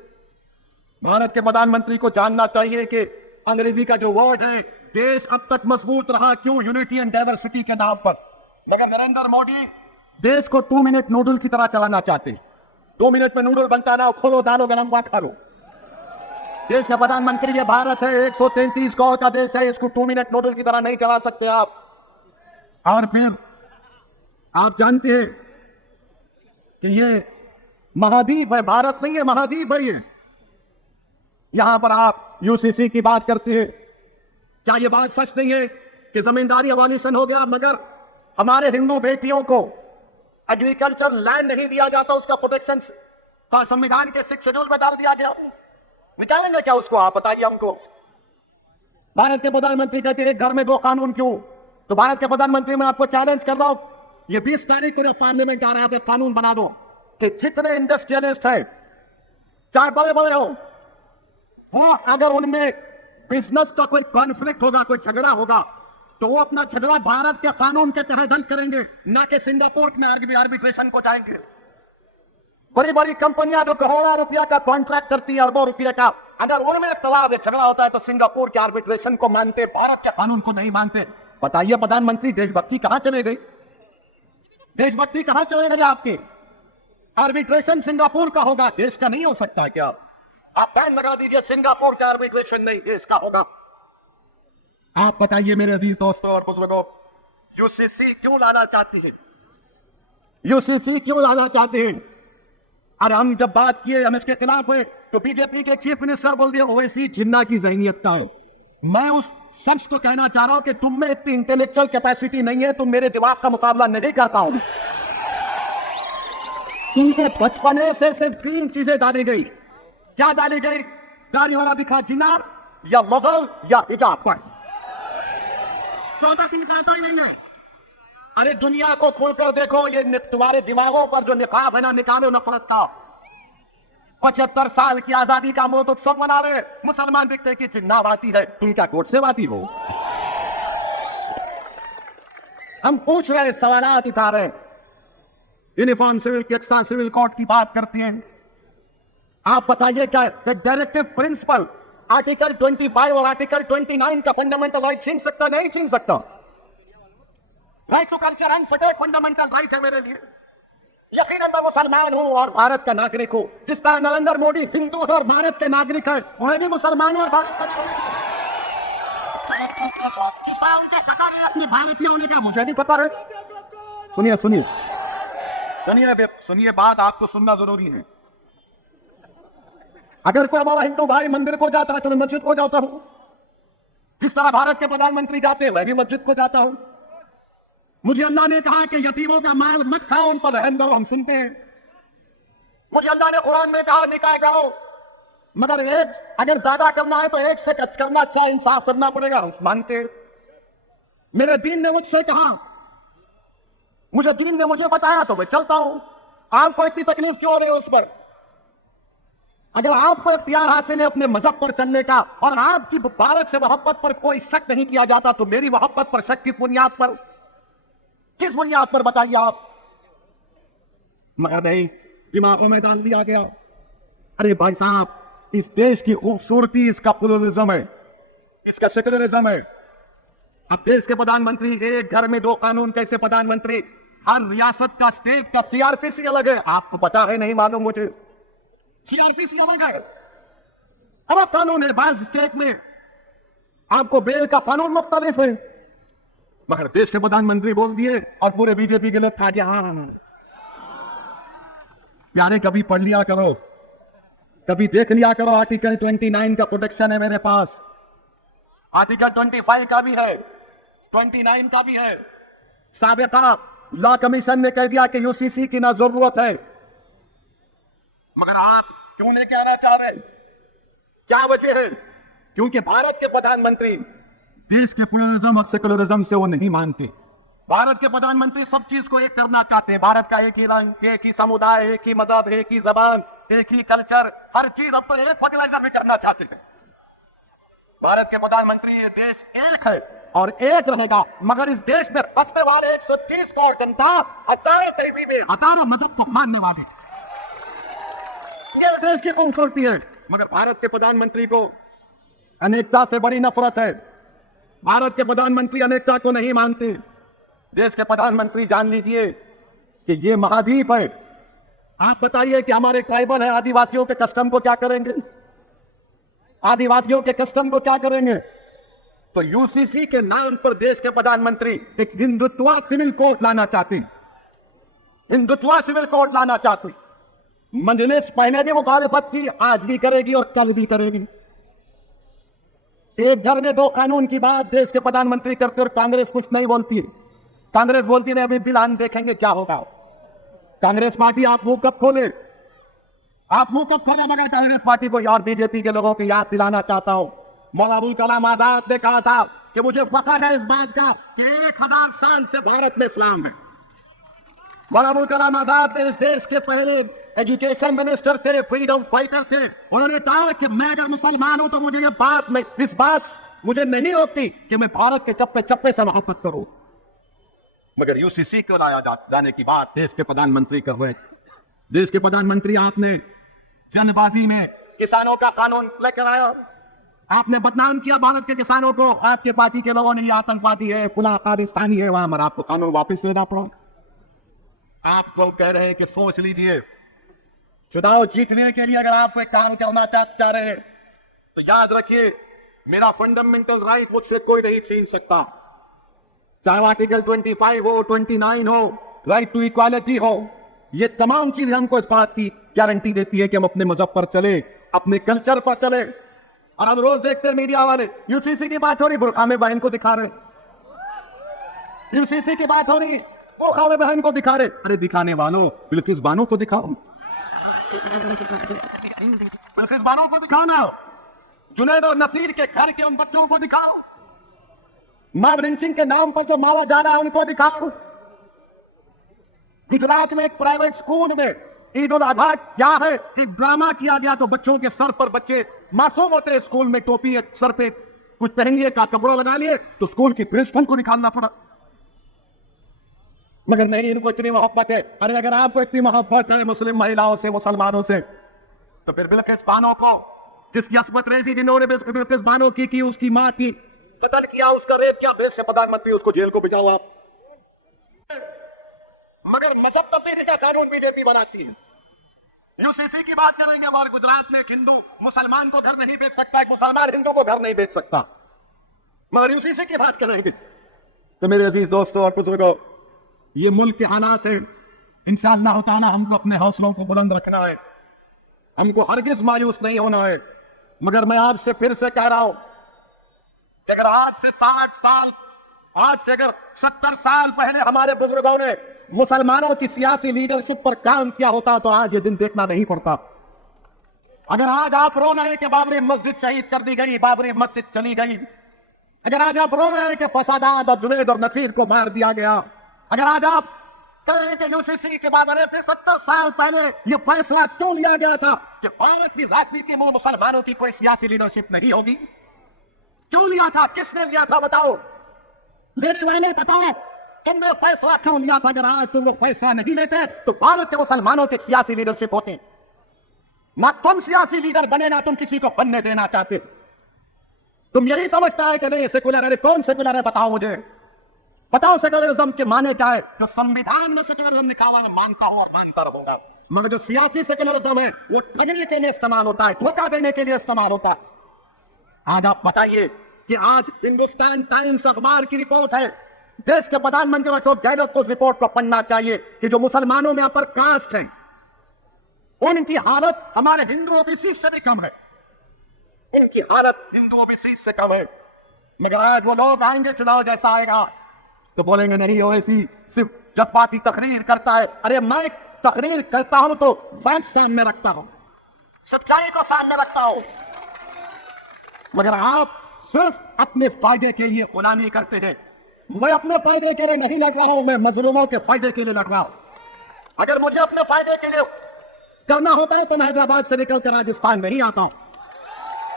भारत के प्रधानमंत्री को जानना चाहिए कि अंग्रेजी का जो वर्ड है, देश अब तक मजबूत रहा क्यों, यूनिटी एंड डाइवर्सिटी के नाम पर, मगर नरेंद्र मोदी देश को 2 मिनट नूडल की तरह चलाना चाहते। 2 मिनट में नूडल बनता ना, खोलो डालो गरम हुआ खा लो। देश का प्रधानमंत्री ये भारत है, 133 करोड़ का देश है, इसको 2 मिनट नूडल की तरह नहीं चला सकते आप। और फिर आप जानते हैं कि ये महाद्वीप है, भारत नहीं है, महाद्वीप है ये। यहां पर आप यूसीसी की बात करते हैं, क्या ये बात सच नहीं है कि जमींदारी अबॉलिशन हो गया, मगर हमारे हिंदू बेटियों को एग्रीकल्चर लैंड नहीं दिया जाता, उसका प्रोटेक्शन का संविधान के 6 शेड्यूल में डाल दिया गया। निकालेंगे क्या उसको, आप बताइए हमको। भारत के प्रधानमंत्री कहते हैं घर में 2 कानून क्यों, तो भारत के प्रधानमंत्री मैं आपको चैलेंज कर रहा हूं, ये 20 तारीख को पार्लियामेंट आ रहा है, आप कानून बना दो कि जितने इंडस्ट्रियलिस्ट हैं, चाहे बड़े बड़े हो, अगर उनमें बिजनेस का कोई कॉन्फ्लिक्ट होगा, कोई झगड़ा होगा, तो वो अपना झगड़ा भारत के कानून के तहत हल करेंगे, ना कि सिंगापुर में आर्बिट्रेशन को जाएंगे। बड़ी बड़ी कंपनियां जो करोड़ों रुपया का कॉन्ट्रैक्ट करती है, अरबों रुपये का, अगर उनमें इख्तलाफ झगड़ा होता है तो सिंगापुर के आर्बिट्रेशन को मानते, भारत के कानून को नहीं मानते। बताइए प्रधानमंत्री, देशभक्ति कहां चले गई? देशभक्ति कहां चले गई आपकी? आर्बिट्रेशन सिंगापुर का होगा, देश का नहीं हो सकता क्या? आप बैन लगा दीजिए, सिंगापुर का आर्बिट्रेशन नहीं, देश का होगा। आप बताइए मेरे अजीज दोस्तों और बुजुर्गों, यूसीसी क्यों लाना चाहते हैं? यूसीसी क्यों लाना चाहते हैं? और हम जब बात किए, हम इसके खिलाफ हुए, तो बीजेपी के चीफ मिनिस्टर बोल दिया ओवैसी जिन्ना की जहनीत का है। मैं उस शख्स को कहना चाह रहा हूं कि तुम में इतनी इंटेलेक्चुअल कैपेसिटी नहीं है, तुम मेरे दिमाग का मुकाबला नहीं करता हूं। तुमको बचपने से सिर्फ 3 चीजें डाली गई। क्या डाली गई? दाढ़ी वाला दिखा जिन्ना, या मुगल, या हिजाब, बस। 14 दिन का तो ही नहीं है। अरे दुनिया को खोलकर देखो, ये तुम्हारे दिमागों पर जो निकाब है ना, निकालो नफरत का। 75 साल की आजादी का अमृत उत्सव मना रहे मुसलमान, दिखते कि जिन्नावाती है, तुम क्या गोडसेवादी हो? हम पूछ रहे हैं, सवालात उठा रहे हैं, यूनिफॉर्म सिविल की एक्स्ट्रा सिविल कोड की बात करते हैं। आप बताइए क्या डायरेक्टिव प्रिंसिपल आर्टिकल 25 और आर्टिकल 29 का फंडामेंटल राइट छीन सकता? नहीं छीन सकता। राइट टू कल्चर एंड फटे फंडामेंटल राइट है मेरे लिए। यकीनन मैं मुसलमान हूं और भारत का नागरिक हूं, जिस तरह नरेंद्र मोदी हिंदू है और भारत के नागरिक है, वह भी मुसलमान है और भारत का नागरिक है। अपने भारतीय होने का मुझे नहीं पता है। सुनिए सुनिए सुनिए सुनिए, बात आपको सुनना जरूरी है। अगर कोई हमारा हिंदू भाई मंदिर को जाता है तो मैं मस्जिद को जाता हूं, जिस तरह भारत के प्रधानमंत्री जाते हैं मैं भी मस्जिद को जाता हूं। मुझे अल्लाह ने कहा कि यतीमों का माल मत खाओ, उन पर रहम करो, हम सुनते हैं। मुझे अल्लाह ने कुरान में कहा निकाह करो, मगर एक अगर ज्यादा करना है तो एक से कच करना अच्छा, इंसाफ करना पड़ेगा, हम मानते हैं। मेरे दीन ने मुझसे कहा, मुझे दीन ने मुझे बताया तो मैं चलता हूं। आपको इतनी तकलीफ क्यों हो रही है उस पर? अगर आपको इख्तियार हासिल है अपने मजहब पर चलने का और आपकी भारत से मोहब्बत पर कोई शक नहीं किया जाता, तो मेरी मोहब्बत पर शक की बुनियाद पर, किस बुनियाद पर बताइए आप? मगर नहीं, दिमागों में डाल दिया गया। अरे भाई साहब, इस देश की खूबसूरती इसका प्लुरलिज्म है, इसका सेक्युलरिज्म है। अब देश के प्रधानमंत्री, एक घर में दो कानून, कैसे प्रधानमंत्री? हर रियासत का, स्टेट का सीआरपीसी अलग है। आपको पता है? नहीं मालूम मुझे। सीआरपीसी अलग है, अलग कानून है। बास स्टेट में आपको बेल का कानून मुख्तलिफ है, मगर देश के प्रधानमंत्री बोल दिए और पूरे बीजेपी के लोग खा गया। हाँ प्यारे, कभी पढ़ लिया करो, कभी देख लिया करो। आर्टिकल 29 का प्रोटेक्शन है मेरे पास, आर्टिकल 25 का भी है, 29 का भी है। साबिका लॉ कमीशन ने कह दिया कि यूसीसी की ना जरूरत है, मगर आप क्यों लेके आना चाह रहे? क्या वजह है? क्योंकि भारत के प्रधानमंत्री देश के प्लुरलिज्म और सेक्युलरिज्म से वो नहीं मानते। भारत के प्रधानमंत्री सब चीज को एक करना चाहते हैं। भारत का एक ही रंग, एक ही समुदाय, एक ही मजहब, एक ही जबान, एक ही कल्चर, हर चीज अब तो एक फर्टिलाइजर भी करना चाहते हैं। भारत के प्रधानमंत्री, ये देश एक है और एक रहेगा, मगर इस देश में बसने वाले 130 करोड़ जनता, हजारों तहजीबें, हजारों मजहब को मानने वाले, ये देश की खूबसूरती है। मगर भारत के प्रधानमंत्री को अनेकता से बड़ी नफरत है। भारत के प्रधानमंत्री अनेकता को नहीं मानते। देश के प्रधानमंत्री, जान लीजिए कि ये महाद्वीप है। आप बताइए कि हमारे ट्राइबल है, आदिवासियों के कस्टम को क्या करेंगे? आदिवासियों के कस्टम को क्या करेंगे? तो यूसीसी के नाम पर देश के प्रधानमंत्री एक हिंदुत्व सिविल कोड लाना चाहते, हिंदुत्व सिविल कोड लाना चाहते। मजलिस पहले भी मुखालिफत की, आज भी करेगी और कल भी करेगी। एक घर में दो कानून की बात देश के प्रधानमंत्री करते और कांग्रेस कुछ नहीं बोलती है। कांग्रेस बोलती है अभी बिलान देखेंगे क्या होगा। कांग्रेस पार्टी, आप मुंह कब खोले, आप मुंह कब खोले? मगर कांग्रेस पार्टी को और बीजेपी के लोगों की याद दिलाना चाहता हूं, मौलाना अबुल कलाम आजाद ने कहा था कि मुझे फख्र है इस बात का कि 1000 साल से भारत में इस्लाम है। मौलाना अबुल कलाम आजाद इस देश के पहले एजुकेशन मिनिस्टर थे, फ्रीडम फाइटर थे। उन्होंने कहा कि मैं अगर मुसलमान हूं तो मुझे ये बात में, इस बात मुझे नहीं रोकती कि मैं भारत के चप्पे चप्पे से मोहब्बत करूं। मगर यूसीसी को लाया जाने की बात देश के प्रधानमंत्री कर रहे। देश के प्रधानमंत्री, आपने जल्दबाजी में किसानों का कानून लेकर आया, आपने बदनाम किया भारत के किसानों को। आपके पार्टी के लोगों ने ये आतंकवादी है, फुला खालिस्तानी है, वहां मगर आपको कानून वापस लेना पड़ा। आपको कह रहे हैं कि सोच लीजिए, चुनाव जीतने के लिए अगर आप कोई काम करना चाह रहे हैं तो याद रखिए, मेरा फंडामेंटल राइट मुझसे कोई नहीं छीन सकता। चाहे आर्टिकल 25 हो, 29 हो, राइट टू इक्वालिटी हो, ये तमाम चीजें हमको इस बात की गारंटी देती है कि हम अपने मजहब पर चले, अपने कल्चर पर चले। और हम रोज देखते हैं मीडिया वाले, यूसीसी की बात हो रही, बुरखा में बहन को दिखा रहे, यूसीसी की बात हो रही, बुरखा में बहन को दिखा रहे। अरे दिखाने वालों, बिल्किस बानो को दिखाओ, बिल्किस बानो को दिखाना, जुनैद और नसीर के घर के उन बच्चों को दिखाओ, मॉब लिंचिंग के नाम पर जो मारा जा रहा है उनको दिखाओ। गुजरात में एक प्राइवेट स्कूल में ईद उल अजहा क्या है कि ड्रामा किया गया, तो बच्चों के सर पर, बच्चे मासूम होते हैं, स्कूल में टोपी सर पे कुछ पहन लिए, का कपड़ा लगा लिए, तो स्कूल की प्रिंसिपल को निकालना पड़ा। मगर नहीं, इनको इतनी मोहब्बत है। अरे अगर आपको इतनी मोहब्बत है मुस्लिम महिलाओं से, मुसलमानों से, तो फिर बिल्किस बानो को, जिसकी अस्मत रेजी जिन्होंने बिल्किस बानो की उसकी मां की कत्ल किया, उसका रेप किया, देश से प्रधानमंत्री, उसको जेल को भिजाओ आप। मगर मजहब तब्दीली का कानून बीजेपी बनाती है। यूसीसी की बात करेंगे, हमारे गुजरात में एक हिंदू मुसलमान को घर नहीं बेच सकता, एक मुसलमान हिंदू को घर नहीं बेच सकता, मगर यूसीसी की बात करेंगे। तो मेरे अजीज दोस्तों और बुजुर्गों, ये मुल्क के हालात है। इंशाअल्लाह ताला हमको अपने हौसलों को बुलंद रखना है, हमको हरगिज मायूस नहीं होना है। मगर मैं आपसे फिर से कह रहा हूं, अगर आज से 60 साल, आज से अगर 70 साल पहले हमारे बुजुर्गों ने मुसलमानों की सियासी लीडरशिप पर काम किया होता, तो आज ये दिन देखना नहीं पड़ता। अगर आज आप रो रहे हैं कि बाबरी मस्जिद शहीद कर दी गई, बाबरी मस्जिद चली गई, अगर आज आप रो रहे हैं कि फसादात और जुनैद और नसीर को मार दिया गया, अगर आज आप कह रहे हैं कि यूसीसी के बाद 70 साल पहले ये फैसला क्यों लिया गया था कि भारत की राजनीति में मुसलमानों की कोई सियासी लीडरशिप नहीं होगी, क्यों लिया था, किसने लिया था, बताओ, लेने वाले बताओ, तुमने फैसला क्यों लिया था? अगर आज तुम वो फैसला नहीं लेते तो भारत के मुसलमानों की सियासी लीडरशिप होते। ना तुम सियासी लीडर बने, ना तुम किसी को बनने देना चाहते। तुम यही समझता है कि नहीं सेकुलर है। कौन सेकुलर है बताओ मुझे, बताओ सेकुलरिज्म के माने क्या है? जो संविधान में सेकुलरिज्म लिखा हुआ है मानता हूं और मानता रहूंगा, मगर जो सियासी सेकुलरिज्म है वो ठगने के लिए इस्तेमाल होता है, धोखा देने के लिए इस्तेमाल होता है। आज आप बताइए कि आज हिंदुस्तान टाइम्स अखबार की रिपोर्ट है, देश के प्रधानमंत्री अशोक गहलोत को उस रिपोर्ट को पढ़ना चाहिए कि जो मुसलमानों में अपर कास्ट है उनकी हालत हमारे हिंदू ओबीसी से भी कम है, उनकी हालत हिंदू ओबीसी से कम है। मगर आज वो लोग आएंगे, चुनाव जैसा आएगा तो बोलेंगे नहीं ओवैसी सिर्फ जज्बाती तकरीर करता है। अरे मैं तकरीर करता हूं तो फैक्ट सामने रखता हूं, सच्चाई को सामने रखता हूं, मगर आप सिर्फ अपने फायदे के लिए गुलामी करते हैं। मैं अपने फायदे के लिए नहीं लड़ रहा हूं, मैं मजलूमों के फायदे के लिए लड़ रहा हूं। अगर मुझे अपने फायदे के लिए करना होता है तो मैं हैदराबाद से निकलकर राजस्थान नहीं आता हूं।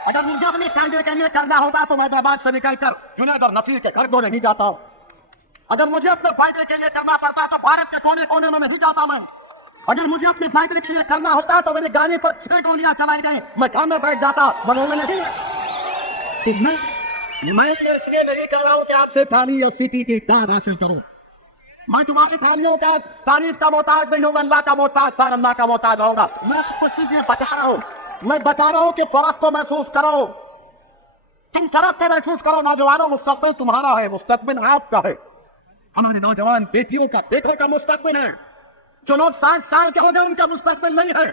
अगर मुझे अपने फायदे के लिए करना होता तो मैं हैदराबाद से निकलकर जुनैद और नसीर के घर को नहीं जाता हूं। अगर मुझे अपने फायदे के लिए करना पड़ता तो भारत के कोने कोने में नहीं जाता मैं। अगर मुझे अपने फायदे के लिए करना होता तो मेरे गाने पर 6 गोलियां चलाई गई, मैं घर में बैठ जाता, मगर मैं नहीं। मैं इसलिए नहीं कह रहा हूं कि आपसे थाली और सीटी की दाद हासिल करो। मैं तुम्हारी थालियों का तारीफ का मोहताज नहीं हूं, अल्लाह का मोहताज था, अल्लाह का मोहताज होगा। मैं आपको सीधे बता रहा हूं, मैं बता रहा हूं कि फर्क को महसूस करो, तुम फर्क को महसूस करो। नौजवानों, मुस्तकबिल तुम्हारा है, मुस्तकबिल आपका है। हमारे नौजवान बेटियों का, बेटों का मुस्तकबिल है। जो लोग 60 साल के हो गए उनका मुस्तकबिल नहीं है।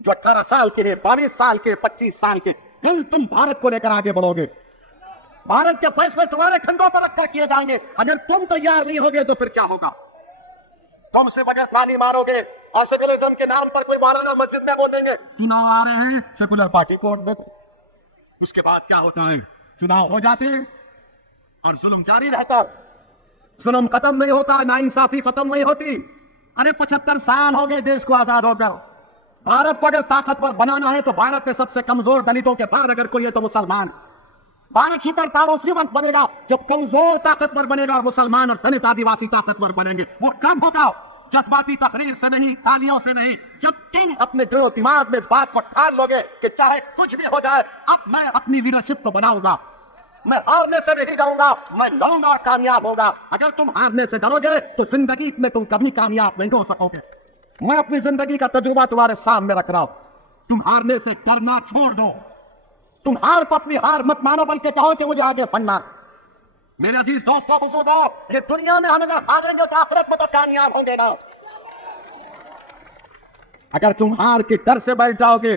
जो 18 साल के हैं, 22 साल के, 25 साल के, कल तुम भारत को लेकर आगे बढ़ोगे। भारत के फैसले तुम्हारे खंडों पर रखकर किए जाएंगे। अगर तुम तैयार नहीं होगे तो फिर क्या होगा? तुम सिर्फ अगर ताली मारोगे और सेकुलरिज्म के नाम पर कोई मौलाना मस्जिद में बोलेंगे चुनाव आ रहे हैं, सेकुलर पार्टी को वोट दो, उसके बाद क्या होता है? चुनाव हो जाते हैं और जुल्म जारी रहता, जुल्म खत्म नहीं होता, नाइंसाफी खत्म नहीं होती। अरे 75 साल हो गए देश को आजाद होकर। भारत को अगर ताकतवर बनाना है तो भारत में सबसे कमजोर दलितों के बाद अगर कोई है तो मुसलमान। भारत सुपर पावर उसी वक्त बनेगा जब कमजोर ताकतवर बनेगा और मुसलमान और दलित आदिवासी ताकतवर बनेंगे। वो कब होगा? जज्बाती तकरीर से नहीं, तालियों से नहीं, जब तुम अपने दिलो दिमाग में इस बात को ठान लोगे कि चाहे कुछ भी हो जाए, अब मैं अपनी लीडरशिप को बनाऊंगा, मैं हारने से नहीं डरूंगा, मैं लड़ूंगा और कामयाब होगा। अगर तुम हारने से डरोगे तो जिंदगी में तुम कभी कामयाब नहीं हो सकोगे। मैं अपनी जिंदगी का तजुर्बा तुम्हारे सामने रख रहा हूं। तुम हारने से डरना छोड़ दो, तुम हार पर अपनी हार मत मानो, बल्कि कहो कि मुझे आगे बढ़ना। मेरे अजीज दोस्तों, बुजुर्गों, ये दुनिया में हम अगर हारेंगे तो आखिरत में तो कामयाब होंगे ना। अगर तुम हार के डर से बैठ जाओगे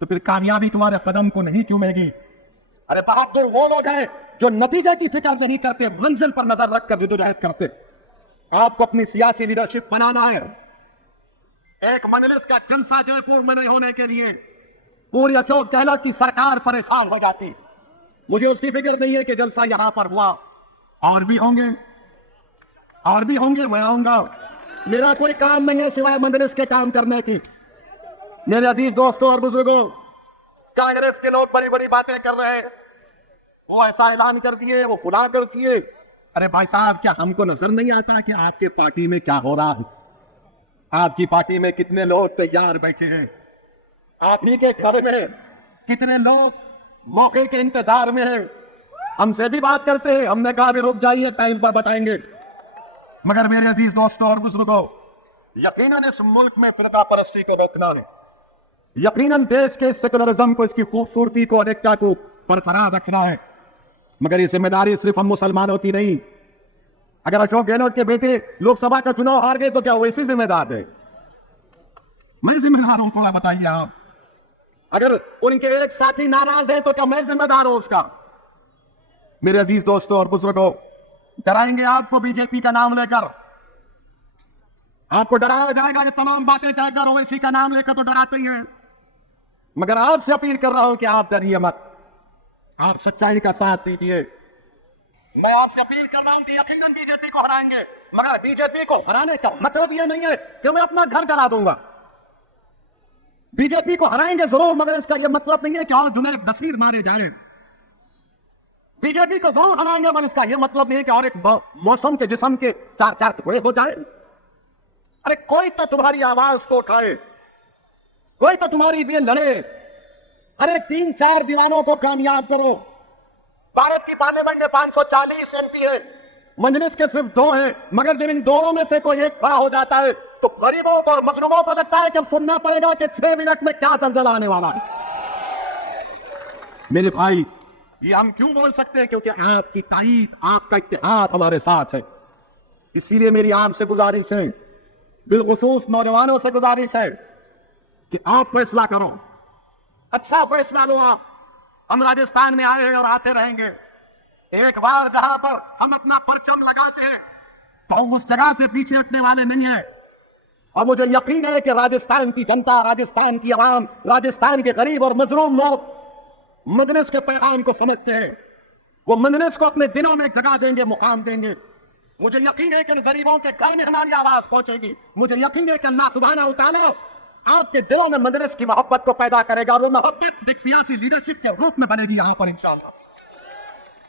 तो फिर कामयाबी तुम्हारे कदम को नहीं चूमेगी। अरे बहादुर वो लोग हैं जो नतीजे की फिक्र नहीं करते, मंजिल पर नजर रखकर जद्दोजहद करते। आपको अपनी सियासी लीडरशिप बनाना है। एक मजलिस का जलसा जयपुर में नहीं होने के लिए पूरी अशोक गहलोत की सरकार परेशान हो जाती। मुझे उसकी फिक्र नहीं है कि जलसा यहां पर हुआ, और भी होंगे, और भी होंगे, मैं आऊंगा। मेरा कोई काम नहीं है सिवाय मजलिस के काम करने की। मेरे अजीज दोस्तों और बुजुर्गों, कांग्रेस के लोग बड़ी बड़ी बातें कर रहे हैं, वो ऐसा ऐलान कर दिए, वो फुला कर दिए। अरे भाई साहब, क्या हमको नजर नहीं आता कि आपके पार्टी में क्या हो रहा है? आपकी पार्टी में कितने लोग तैयार बैठे हैं? आप ही के घर में कितने लोग मौके के इंतजार में हैं? हमसे भी बात करते हैं, हमने कहा भी रुक जाइए, टाइम पर बताएंगे। मगर मेरे अजीज दोस्तों और बुजुर्गों, यकीनन इस मुल्क में फिरका परस्ती को रोकना है, यकीनन देश के सेकुलरिज्म को, इसकी खूबसूरती को, अनेकता को बरकरार रखना है। मगर ये जिम्मेदारी सिर्फ हम मुसलमानों की नहीं। अगर अशोक गहलोत के बेटे लोकसभा का चुनाव हार गए तो क्या वो इसी जिम्मेदार है? मैं जिम्मेदार हूं? थोड़ा बताइए आप। अगर उनके एक साथी नाराज है तो क्या मैं जिम्मेदार हूं उसका? मेरे अजीज दोस्तों और बुजुर्गों, डराएंगे आपको बीजेपी का नाम लेकर, आपको डराया जाएगा कि तमाम बातें कहकर ओवैसी का नाम लेकर तो डराते ही हैं। मगर आपसे अपील कर रहा हूं कि आप डरिए मत, आप सच्चाई का साथ दीजिए। मैं आपसे अपील कर रहा हूं कि यकीनन बीजेपी को हराएंगे, मगर बीजेपी को हराने का मतलब यह नहीं है कि मैं अपना घर जला दूंगा। बीजेपी को हराएंगे जरूर, मगर इसका यह मतलब नहीं है कि और जुनैद नसीर मारे जाए। बीजेपी को जरूर हराएंगे, मगर इसका यह मतलब नहीं है कि और एक मौसम के जिस्म के चार चार टुकड़े हो जाए। अरे कोई तो तुम्हारी आवाज को उठाए, कोई तो तुम्हारी लिए लड़े। अरे 3-4 दीवानों को कामयाब करो। भारत की पार्लियामेंट में 540 एमपी है, मजलिस के सिर्फ 2 हैं, मगर जब इन दोनों में से कोई एक खड़ा हो जाता है तो गरीबों को और मजलूमों को लगता है कि अब सुनना पड़ेगा कि 6 मिनट में क्या जलजला आने वाला है। मेरे भाई, ये हम क्यों बोल सकते हैं? क्योंकि आपकी ताईद, आपका इत्तेहाद हमारे साथ है। इसीलिए मेरी आपसे गुजारिश है, बिलखुसूस नौजवानों से गुजारिश है कि आप फैसला करो, अच्छा फैसला लो। आप, हम राजस्थान में आए हैं और आते रहेंगे। एक बार जहां पर हम अपना परचम लगाते हैं तो हम उस जगह से पीछे हटने वाले नहीं हैं। और मुझे यकीन है कि राजस्थान की जनता, राजस्थान की आवाम, राजस्थान के गरीब और मजलूम लोग मजलिस के पैगाम को समझते हैं। वो मजलिस को अपने दिलों में जगह देंगे, मुकाम देंगे। मुझे यकीन है कि उन गरीबों के घर में हमारी आवाज पहुंचेगी। मुझे यकीन है कि अल्लाह सुब्हानहू तआला आपके दिलों में मजलिस की मोहब्बत को पैदा करेगा और वो मोहब्बत एक सियासी लीडरशिप के रूप में बनेगी यहां पर इंशाअल्लाह।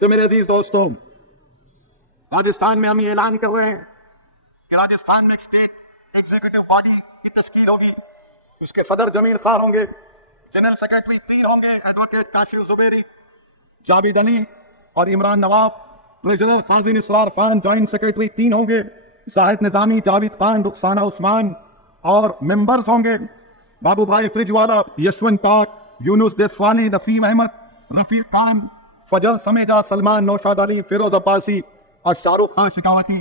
तो मेरे अजीज दोस्तों, राजस्थान में हम ये ऐलान कर रहे हैं कि राजस्थान में एक स्टेट एग्जीक्यूटिव बॉडी की तश्कील होगी। उसके सदर जमील खान होंगे, जनरल सेक्रेटरी 3 होंगे, एडवोकेट काशिफ जुबैरी, जावेद अली और इमरान नवाब। ट्रेजरर फाजिल इसरार खान, जॉइंट सेक्रेटरी 3 होंगे, शाहिद निजामी, जावेद खान, रुखसाना उस्मान। और मेंबर्स होंगे बाबू भाई फ्रिजवाला, यशवंत पाक, यूनुस देसवानी, नसीम अहमद, रफीक खान, फजल समेजा, सलमान नौशाद अली, फिरोज अब्बासी और शाहरुख खान शिकावती।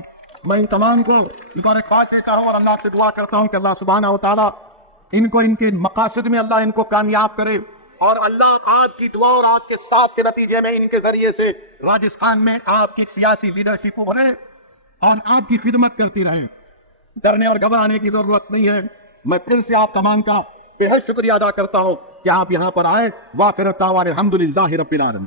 मैं इन तमाम को मुबारकबाद देता हूँ और अल्लाह से दुआ करता हूँ कि अल्लाह सुब्हानहू तआला इनको इनके मकासद में अल्लाह इनको कामयाब करे और अल्लाह आपकी दुआ और आपके साथ के नतीजे में इनके जरिए से राजस्थान में आपकी सियासी लीडरशिप उभरे और आपकी खिदमत करती रहे। डरने और घबराने की जरूरत नहीं है। मैं फिर से आप तमाम का बेहद शुक्रिया अदा करता हूँ कि आप यहाँ पर आए। वाखिर दावाना अल्हम्दुलिल्लाहि रब्बिल आलमीन।